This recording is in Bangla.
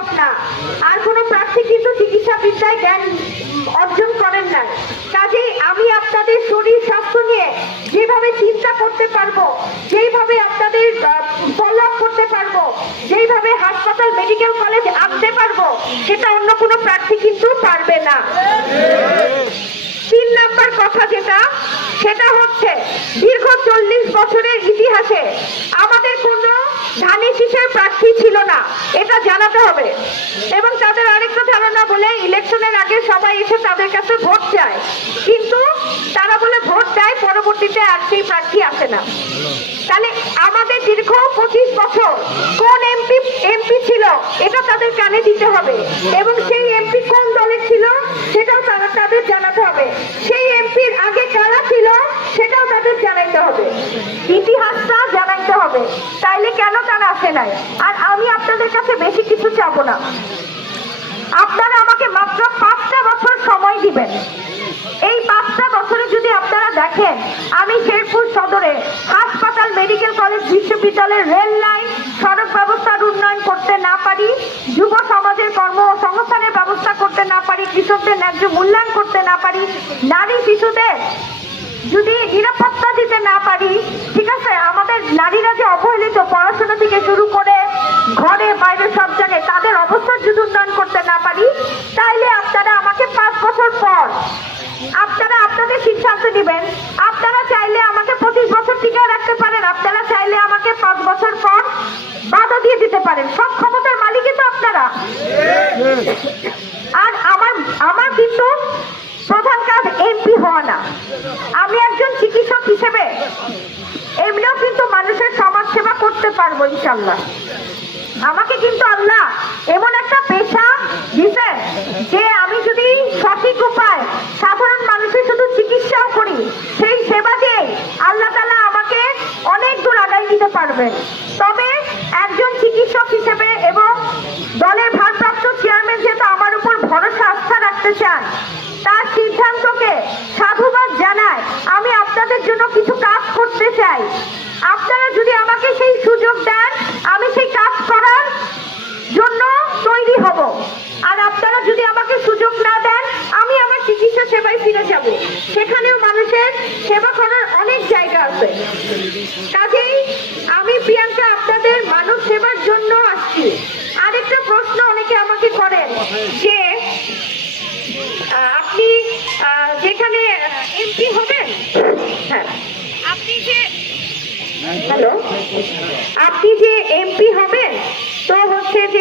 চিকিৎসক না, আর কোনো প্রার্থী কিন্তু চিকিৎসা বিদ্যায় জ্ঞান অর্জন করেন না। কাজেই আমি আপনাদের শরীর স্বাস্থ্য নিয়ে যেভাবে চিন্তা করতে পারবো, যেইভাবে আপনাদের ফলো আপ করতে পারবো, যেইভাবে হাসপাতাল মেডিকেল কলেজ আনতে পারবো, সেটা অন্য কোনো প্রার্থী কিন্তু পারবে না। 3 নাম্বার কথা সেটা হচ্ছে দীর্ঘ 40 বছরের ইতিহাসে আমাদের কোনো ধানি শীষের প্রার্থী ছিল না, এটা জানাতে হবে। এবং তাদের আরেকটা ধারণা বলে ইলেকশনের আগে সবাই এসে তাদের কাছে ভোট চায়, কিন্তু তারা বলে ভোট দেয়, পরবর্তীতে আর সেই প্রার্থী আসে না। তাহলে আমাদের দীর্ঘ 25 বছর কোন এমপি ছিল এটা তাদের কানে দিতে হবে, এবং সেই এমপি কোন দলের ছিল সেটাও তাদের জানাতে হবে। সেই এমপির আগে কারা ছিল সেটাও তাদের জানাইতে হবে, ইতিহাসটা জানাইতে হবে। তাইলে কেন তারা আসে নাই? আর আমি আপনাদের কাছে বেশি কিছু চাবো না, আপনারা আমাকে মাত্র 5টা বছর সময় দিবেন। এই 5টা বছরে যদি আপনারা দেখেন আমি শেরপুর সদরে হাসপাতাল, মেডিকেল কলেজ, বিশ্ববিদ্যালয়ের রেল লাইন, সড়ক ব্যবস্থার উন্নয়ন করতে না পারি, যুব সমাজের কর্মসংস্থানের ব্যবস্থা করতে না পারি, কৃষকদের ন্যায্য মূল্যায়ন করতে না পারি, নারী শিশুদের যদি নিরাপত্তা দিতে না পারি, ঠিক আছে, আমাদের নারীরা যে অবহেলিত পড়াশোনা থেকে শুরু করে ঘরে বাইরে সব জায়গায়, তাদের অবস্থার যদি উন্নয়ন করতে না পারি, তাইলে আপনারা আমাকে 5 বছর পর আপনারা আপনাদের সিদ্ধান্ত নেবেন। আপনারা চাইলে আমাকে 25 বছর টিকে রাখতে পারেন, আপনারা চাইলে আমাকে 5 বছর পর বাধা দিয়ে দিতে পারেন, সব ক্ষমতার মালিকই তো আপনারা। আর আমার কিন্তু প্রধান কাজ এমপি হওয়া না, আমি একজন চিকিৎসক হিসেবে এমনিও কিন্তু মানুষের সমাজ সেবা করতে পারবো ইনশাল্লাহ। আমাকে কিন্তু আল্লাহ এমন একটা পেশা দিছে যে আমি যদি সঠিক উপায় সাধারণ মানুষের শুধু চিকিৎসাও করি, সেই সেবা দিয়ে আল্লাহ তাআলা আমাকে অনেক দূর আগায় দিতে পারবেন। তবে একজন চিকিৎসক হিসেবে এবং দলের ভারপ্রাপ্ত চেয়ারম্যান যেহেতু আমার উপর ভরসা আস্থা রাখতে চান, তার সিদ্ধান্তকে সাধুবাদ জানায়। আমি আপনাদের জন্য কিছু কাজ করতে চাই, আপনারা যদি আমাকে সেই সুযোগ দেন আমি সেই কাজ করার জন্য তৈরি হব। আর আপনারা যদি আমাকে সুযোগ না দেন আমি আমার চিকিৎসা সেবায় ফিরে যাব, সেখানেও মানুষের সেবা করার অনেক জায়গা আছে। কাজেই আমি প্রিয়াঙ্কা আপনাদের মানব সেবার জন্য আসছি। আরেকটা প্রশ্ন অনেকে আমাকে করেন যে আপনি যেখানে এমপি হবেন, হ্যাঁ আপনি যে এমপি হবেন, তো হচ্ছে যে